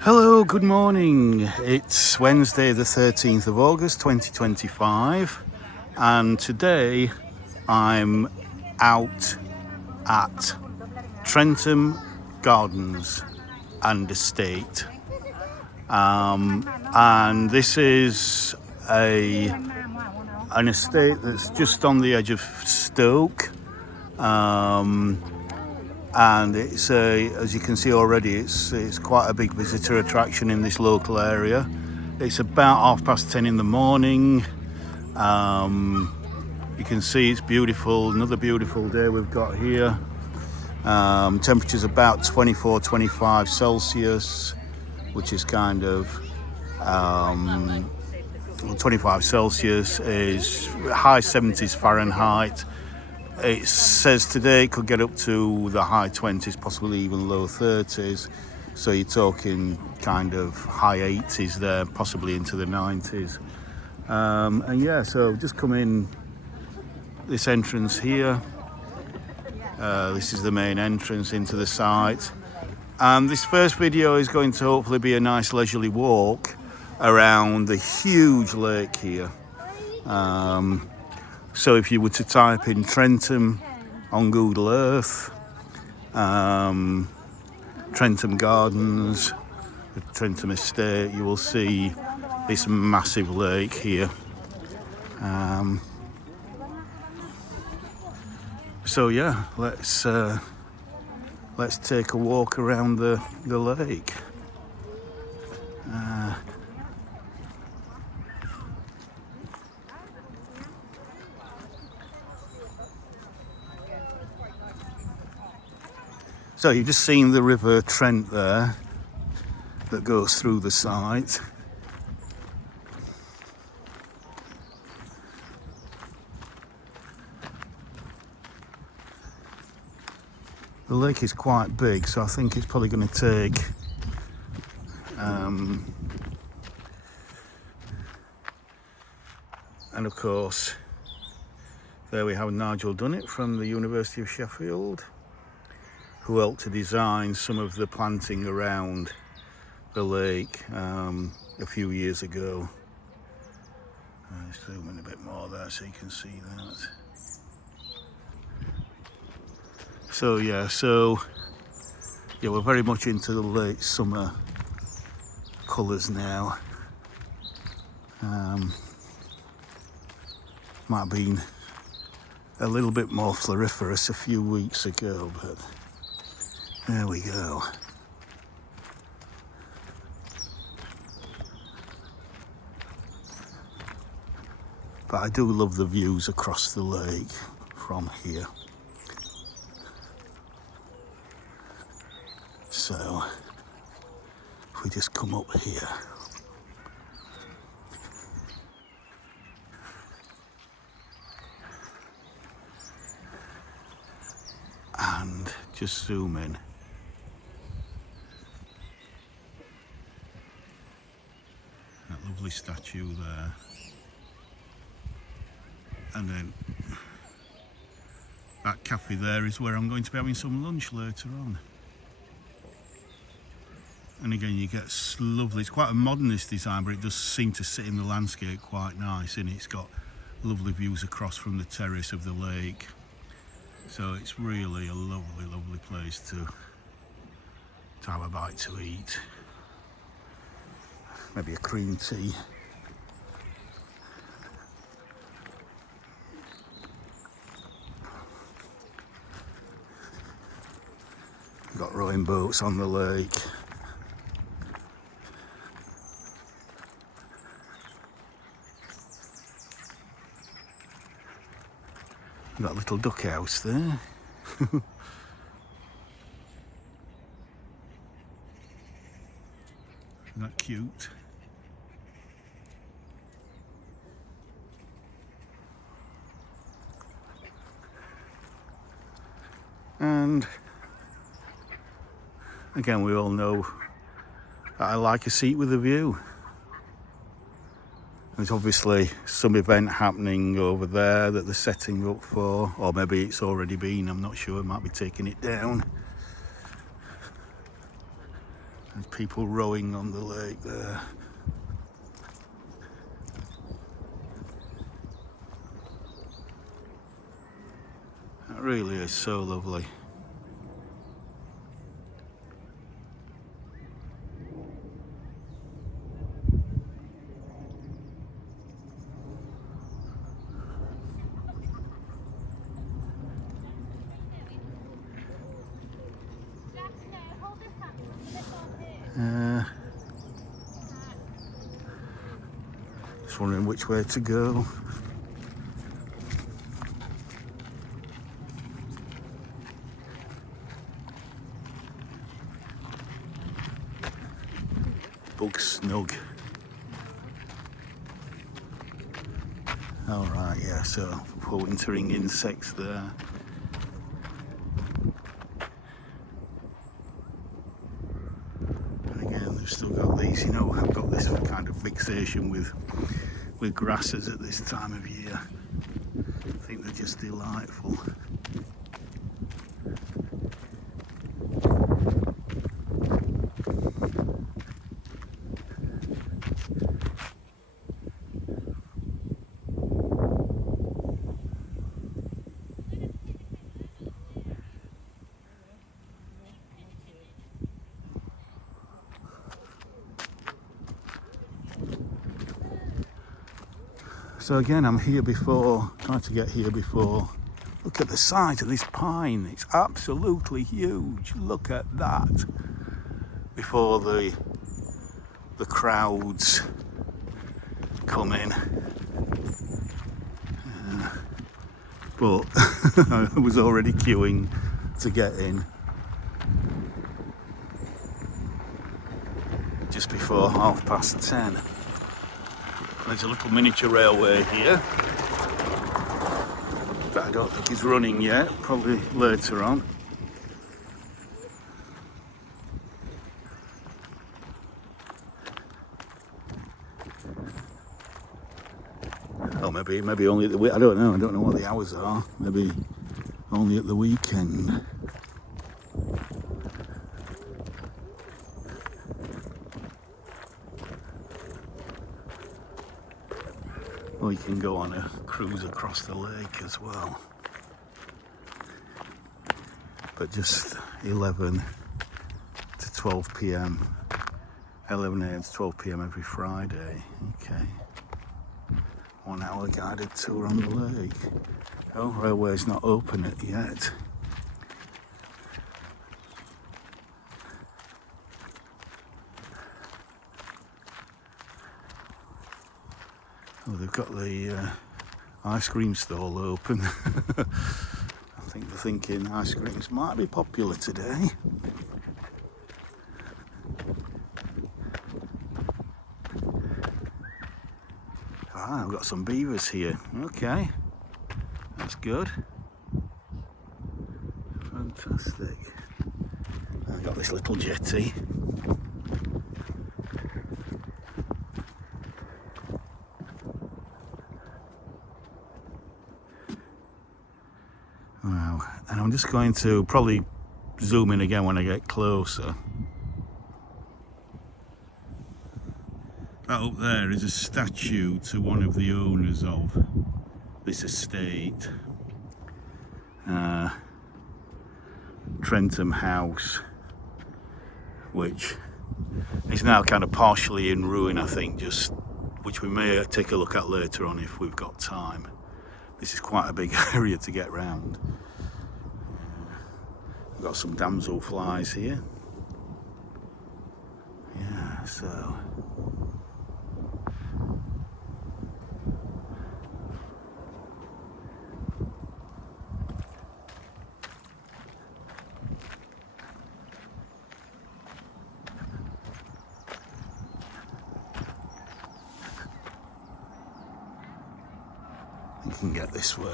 Hello, good morning. It's Wednesday the 13th of August 2025 and today I'm out at Trentham Gardens and Estate, and this is an estate that's just on the edge of Stoke, and it's as you can see already, it's quite a big visitor attraction in this local area. It's about 10:30 in the morning. You can see it's beautiful. Another beautiful day we've got here. Temperature's about 24-25 Celsius, which is kind of 25 Celsius is high 70s Fahrenheit. It says today it could get up to the high 20s, possibly even low 30s. So you're talking kind of high 80s there, possibly into the 90s. And yeah, so just come in this entrance here. This is the main entrance into the site. And this first video is going to hopefully be a nice leisurely walk around the huge lake here. So if you were to type in Trentham on Google Earth, Trentham Gardens, the Trentham Estate, you will see this massive lake here. So yeah, let's take a walk around the lake. So you've just seen the river Trent there that goes through the site. The lake is quite big, so I think it's probably going to take and of course there we have Nigel Dunnett from the University of Sheffield, who helped to design some of the planting around the lake a few years ago. I'll zoom in a bit more there so you can see that. So yeah, we're very much into the late summer colours now. Might have been a little bit more floriferous a few weeks ago, but there we go. But I do love the views across the lake from here. So if we just come up here. And just zoom in. That lovely statue there. And then that cafe there is where I'm going to be having some lunch later on. And again, you get lovely, it's quite a modernist design, but it does seem to sit in the landscape quite nice, and it's got lovely views across from the terrace of the lake. So it's really a lovely, lovely place to have a bite to eat. Maybe a cream tea. We've got rowing boats on the lake. Got a little duck house there. Isn't that cute? And again, we all know that I like a seat with a view. There's obviously some event happening over there that they're setting up for, or maybe it's already been, I'm not sure, might be taking it down. There's people rowing on the lake there. That really is so lovely. Just wondering which way to go. Bug snug. All right, yeah, so for wintering insects there. And again, they've still got these, you know, I've got this kind of fixation with grasses at this time of year. I think they're just delightful. So again, I'm here before, trying to get here before. Look at the size of this pine, it's absolutely huge. Look at that. Before the crowds come in. But I was already queuing to get in. Just before 10:30. There's a little miniature railway here, but I don't think it's running yet, probably later on. Oh, maybe only at the week. I don't know what the hours are. Maybe only at the weekend. Or you can go on a cruise across the lake as well. But just 11 to 12 p.m. 11 a.m. to 12 p.m. every Friday. Okay. 1 hour guided tour on the lake. Oh, railway's not open yet. Oh, they've got the ice cream stall open. I think they're thinking ice creams might be popular today. Ah, I've got some beavers here. Okay, that's good. Fantastic. I've got this little jetty. Wow, and I'm just going to probably zoom in again when I get closer. That up there is a statue to one of the owners of this estate, Trentham house, which is now kind of partially in ruin, I think, which we may take a look at later on if we've got time. This is quite a big area to get round. We've got some damselflies here. Yeah, so. You can get this way.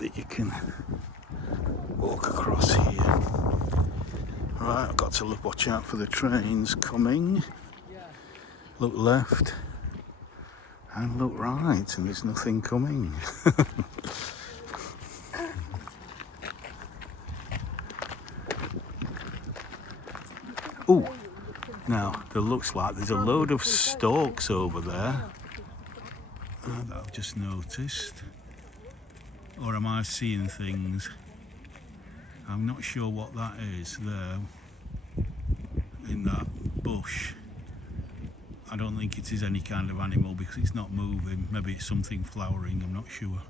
that you can walk across here. Right, I've got to watch out for the trains coming. Look left and look right, and there's nothing coming. Oh, now there looks like there's a load of Stokes over there that I've just noticed. Or am I seeing things? I'm not sure what that is there in that bush. I don't think it is any kind of animal because it's not moving. Maybe it's something flowering, I'm not sure.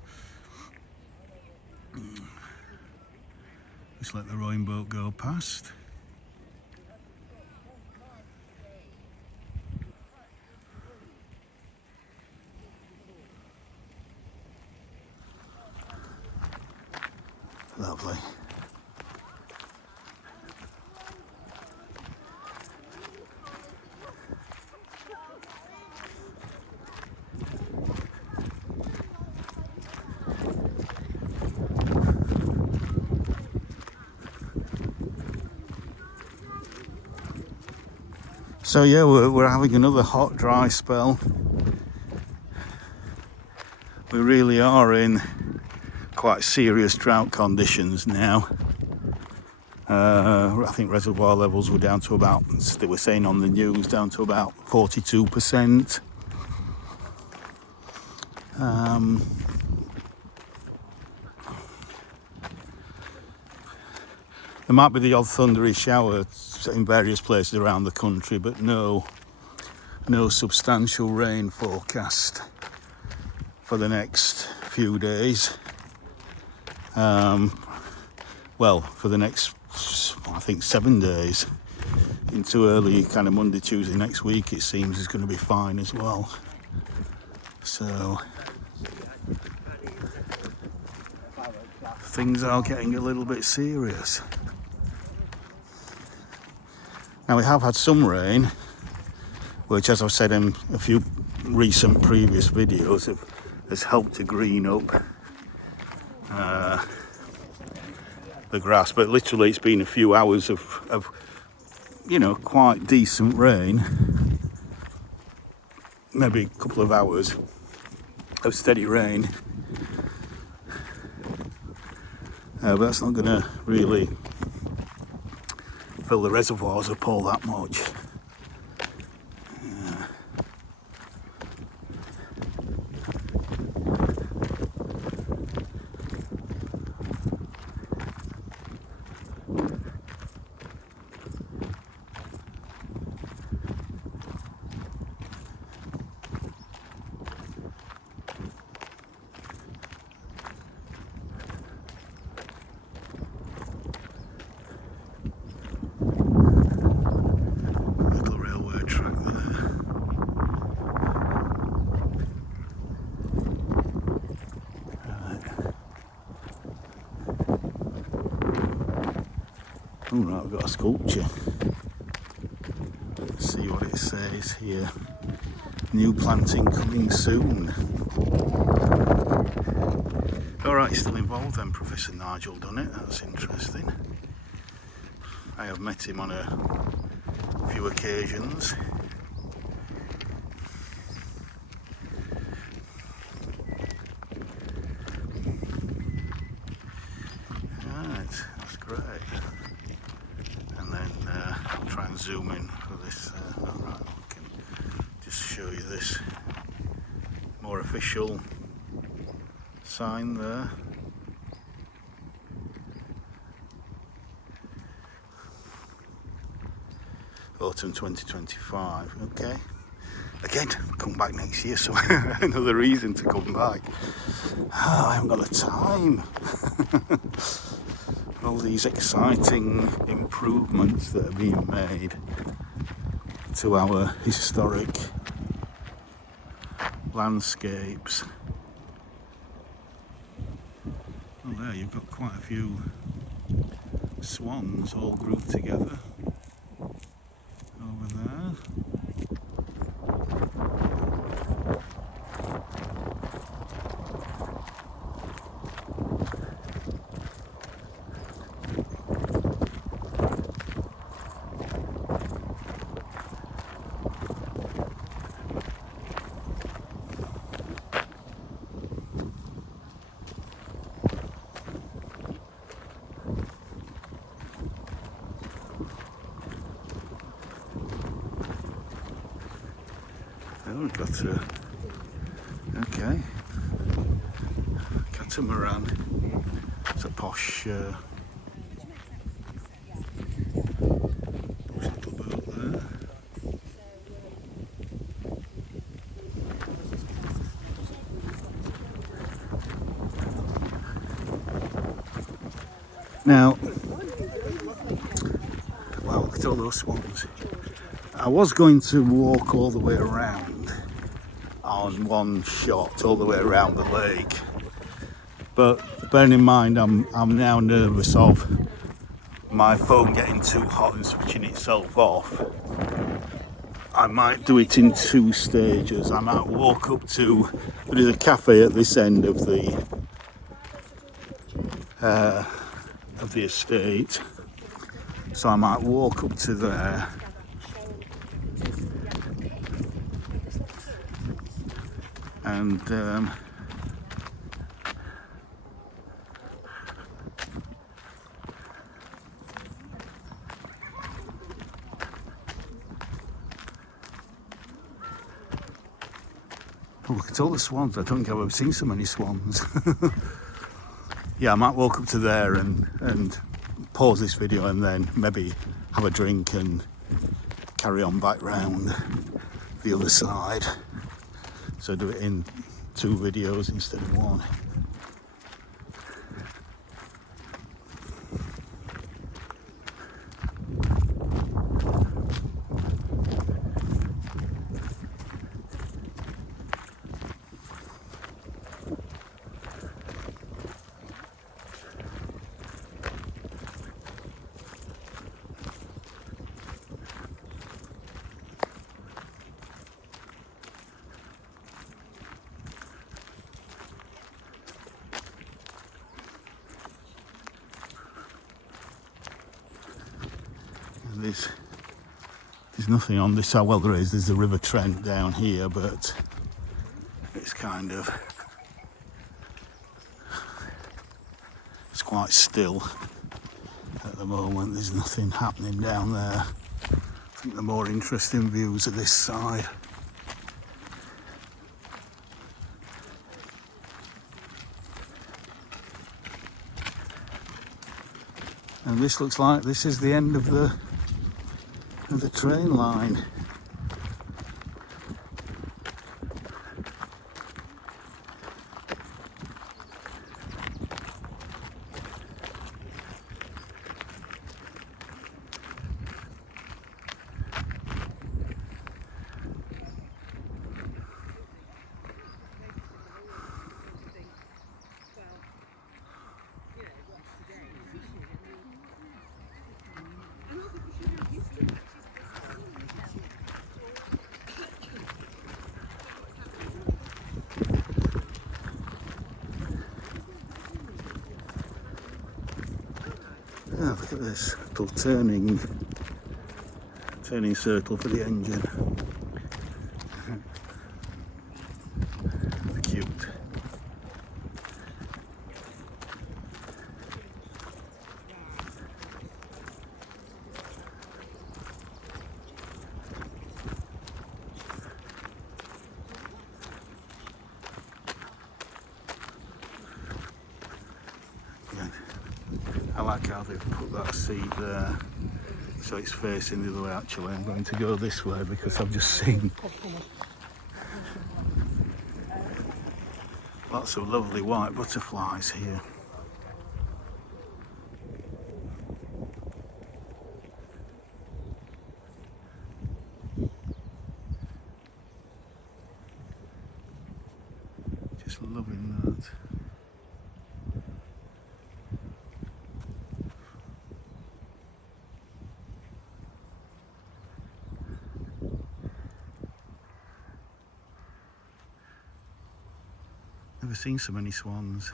Just let the rowing boat go past. Lovely. So yeah, we're having another hot, dry spell. We really are in quite serious drought conditions now. I think reservoir levels were down to about, they were saying on the news, down to about 42%. There might be the odd thundery shower in various places around the country, but no substantial rain forecast for the next few days. Well, for the next, I think, 7 days into early kind of Monday, Tuesday next week, it seems is going to be fine as well. So things are getting a little bit serious. Now we have had some rain, which, as I've said in a few recent previous videos, has helped to green up the grass. But literally, it's been a few hours of you know, quite decent rain. Maybe a couple of hours of steady rain. But that's not going to really fill the reservoirs up all that much. Oh, right, we've got a sculpture. Let's see what it says here. New planting coming soon. Alright, he's still involved then, Professor Nigel done it. That's interesting. I have met him on a few occasions. Right, that's great. And then I'll try and zoom in for this. Alright, I can just show you this more official sign there. Autumn 2025. Okay. Again, come back next year, so another reason to come back. Oh, I haven't got the time. All these exciting improvements that are being made to our historic landscapes. Oh, there you've got quite a few swans all grouped together over there. we've got a, okay, catamaran. It's a posh little boat there. Now, wow, look at all those swans. I was going to walk all the way around on one shot, all the way around the lake. But bearing in mind, I'm now nervous of my phone getting too hot and switching itself off. I might do it in 2 stages. I might walk up to, there is a cafe at this end of the estate, so I might walk up to there and oh, look at all the swans. I don't think I've ever seen so many swans. Yeah, I might walk up to there and pause this video and then maybe have a drink and carry on back round the other side. So do it in 2 videos instead of 1. There's nothing on this side. Well, there's the River Trent down here, but it's kind of, it's quite still at the moment. There's nothing happening down there. I think the more interesting views are this side. And this looks like this is the end of the train line. Oh, look at this little turning circle for the engine. Cute. I like how they've put that seat there so it's facing the other way. Actually, I'm going to go this way because I've just seen lots of lovely white butterflies here. Just loving that. Never seen so many swans.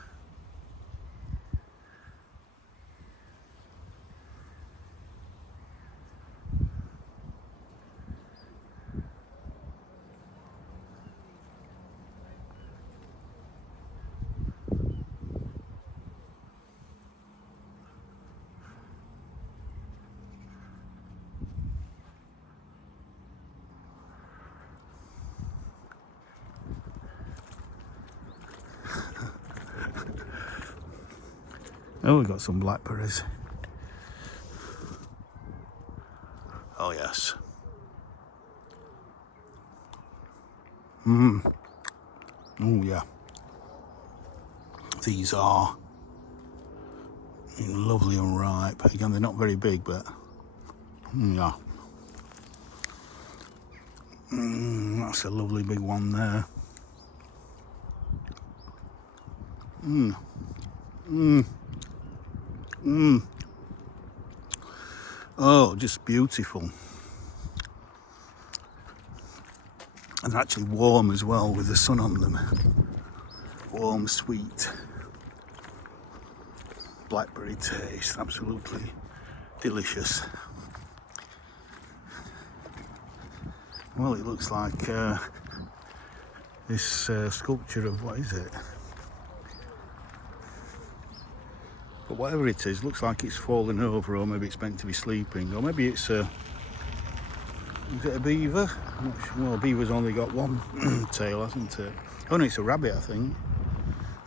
Oh, we got some blackberries. Oh yes. Oh yeah. These are lovely and ripe. Again, they're not very big, but yeah. That's a lovely big one there. Oh, just beautiful. And they're actually warm as well with the sun on them. Warm, sweet blackberry taste, absolutely delicious. Well, it looks like this sculpture of, what is it? But whatever it is, looks like it's fallen over, or maybe it's meant to be sleeping, or maybe it's a... Is it a beaver? I'm not sure. Well, a beaver's only got one tail, hasn't it? Oh no, it's a rabbit, I think.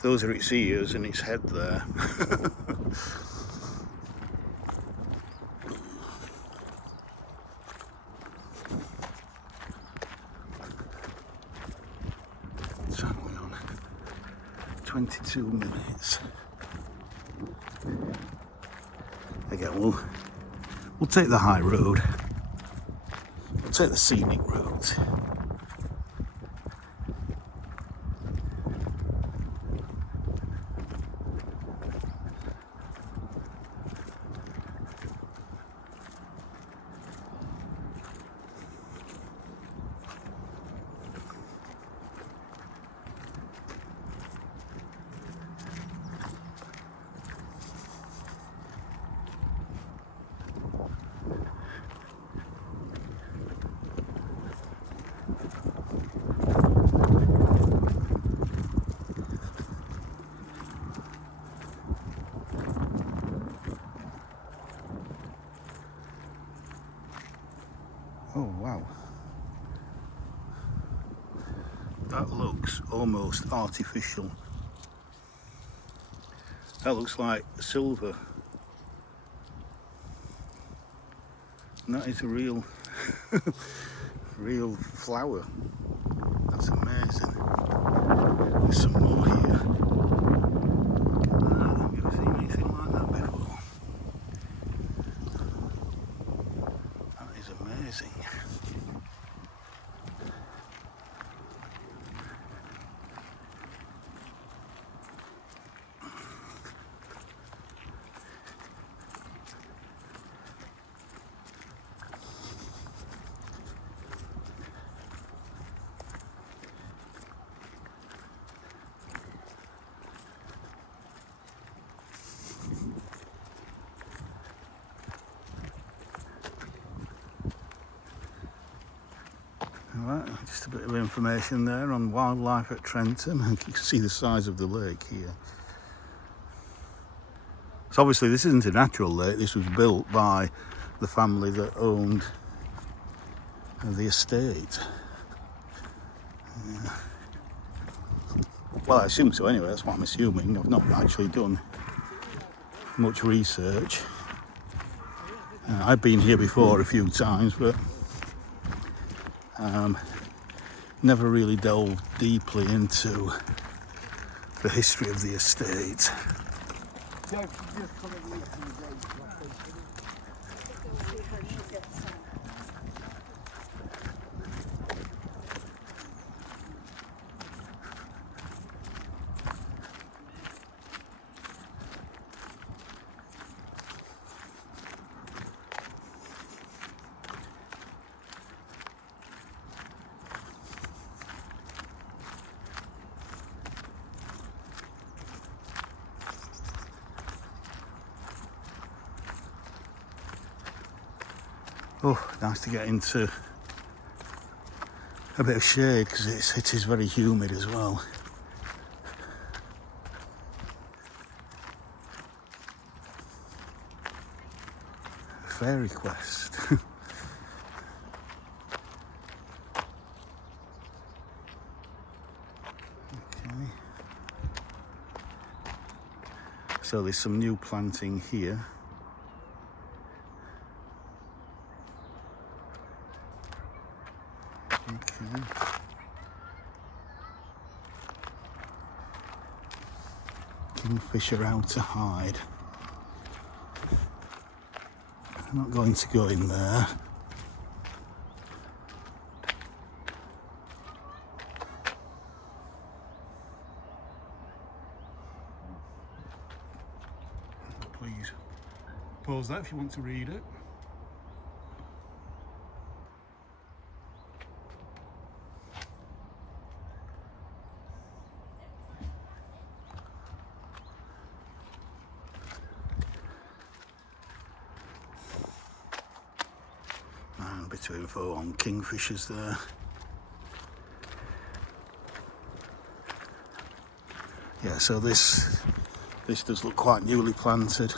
Those are its ears and its head there. So we're on 22 minutes. Again, we'll take the high road. We'll take the scenic route. Oh wow, that looks almost artificial. That looks like silver. And that is a real real flower. That's amazing. There's some more here. I've never seen anything like that before. That is amazing. Right, just a bit of information there on wildlife at Trentham. You can see the size of the lake here. So obviously this isn't a natural lake, this was built by the family that owned the estate. Yeah. Well, I assume so anyway, that's what I'm assuming. I've not actually done much research. I've been here before a few times, but never really delved deeply into the history of the estate. Oh, nice to get into a bit of shade because it is very humid as well. Fairy Quest. Okay. So there's some new planting here. Okay. Kingfisher out to hide. I'm not going to go in there. Please pause that if you want to read it. And a bit of info on kingfishers there. Yeah, so this does look quite newly planted.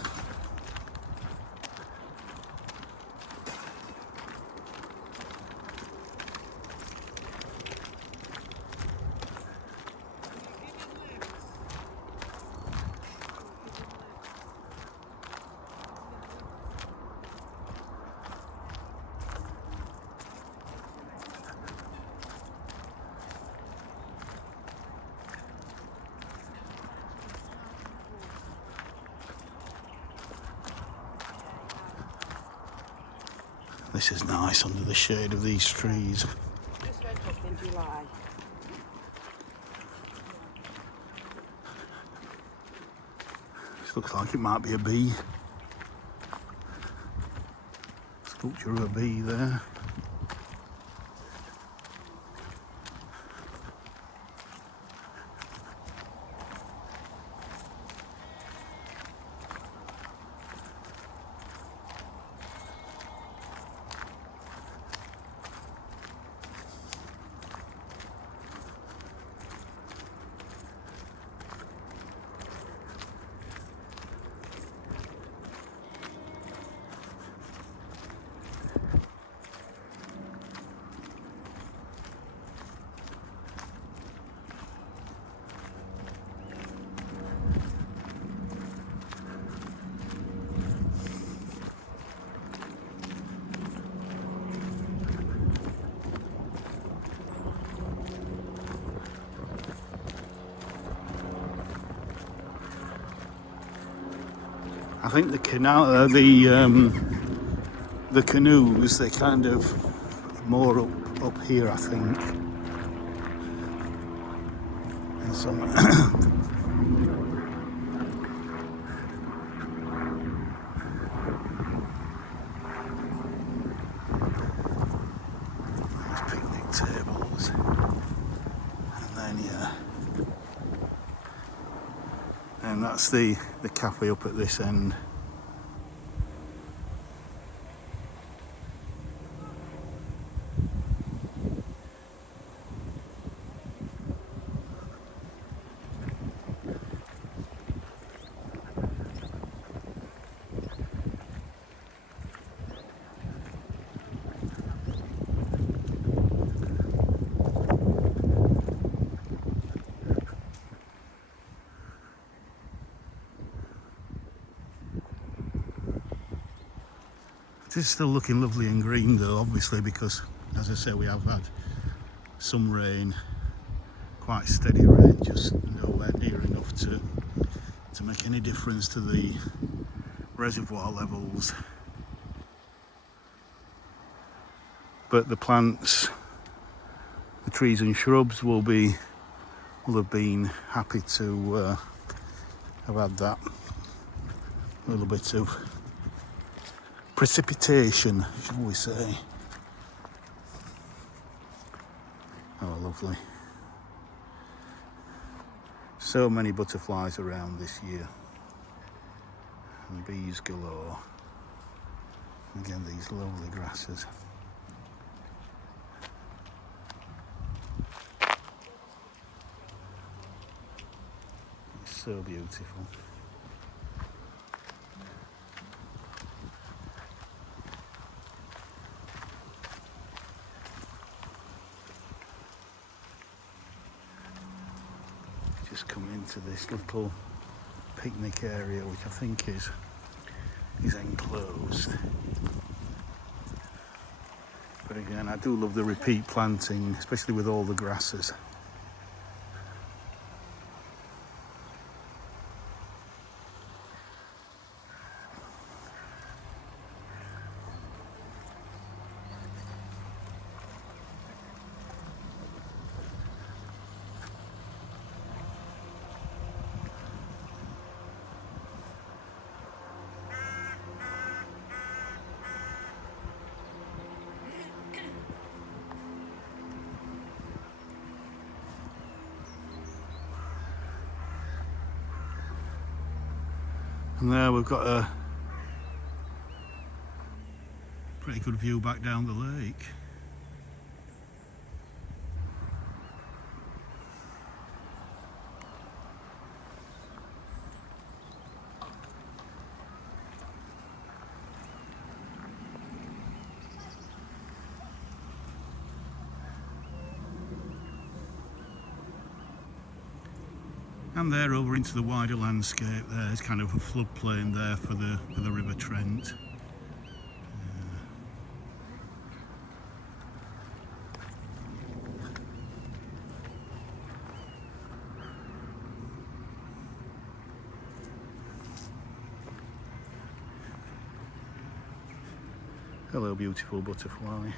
This is nice under the shade of these trees. Just went up in July. This looks like it might be a bee. Sculpture of a bee there. I think the canal, the canoes, they're kind of more up here, I think. And some there's picnic tables, and then and that's the cafe up at this end. It is still looking lovely and green though, obviously, because as I say, we have had some rain, quite steady rain, just nowhere near enough to make any difference to the reservoir levels. But the plants, the trees and shrubs will have been happy to have had that little bit of precipitation, shall we say. Oh, lovely. So many butterflies around this year. And bees galore. Again, these lovely grasses. It's so beautiful. Just come into this little picnic area, which I think is enclosed. But again, I do love the repeat planting, especially with all the grasses. And there we've got a pretty good view back down the lake. And there over into the wider landscape, there's kind of a floodplain there for the River Trent. Hello, beautiful butterfly.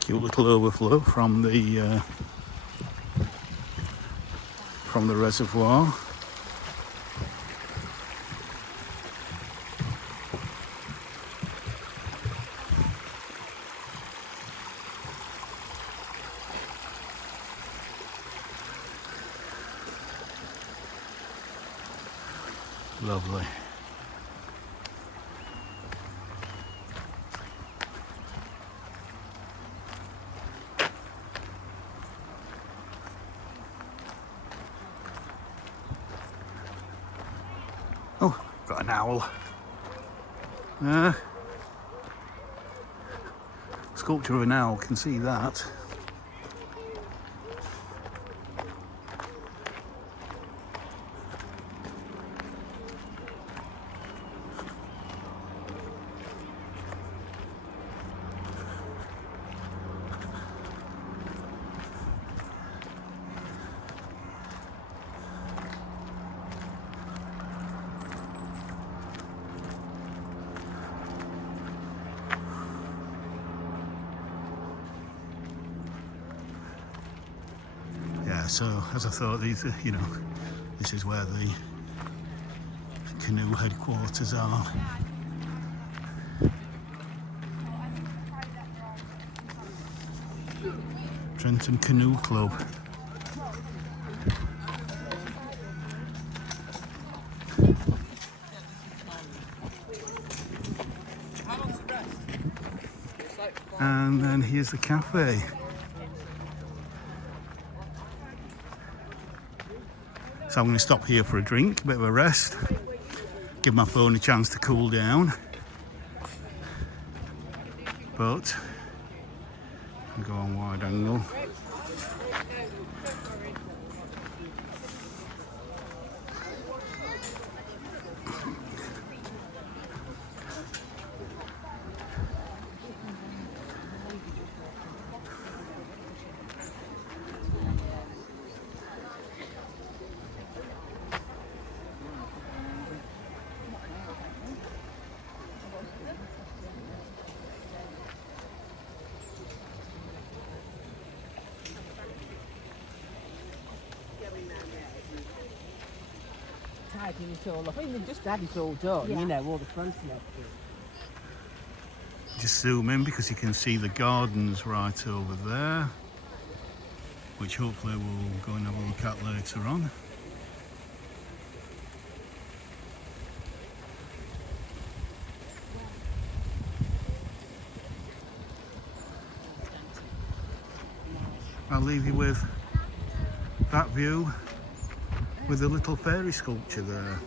Cute little overflow from the reservoir. Lovely. Oh, got an owl. Sculpture of an owl, can see that. Yeah, so as I thought, these are, this is where the canoe headquarters are. Trentham Canoe Club. And then here's the cafe. So I'm going to stop here for a drink, a bit of a rest, give my phone a chance to cool down. But I'll go on wide angle. tidying it all up. I mean, they've just had it all done, Yeah. you know, all the front and everything. Just zoom in because you can see the gardens right over there, which hopefully we'll go and have a look at later on. I'll leave you with that view with the little fairy sculpture there.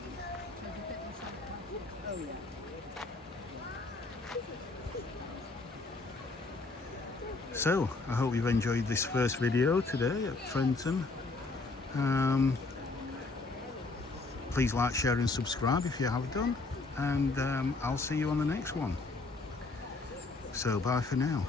So, I hope you've enjoyed this first video today at Trentham. Please like, share and subscribe if you have done, and I'll see you on the next one. So bye for now.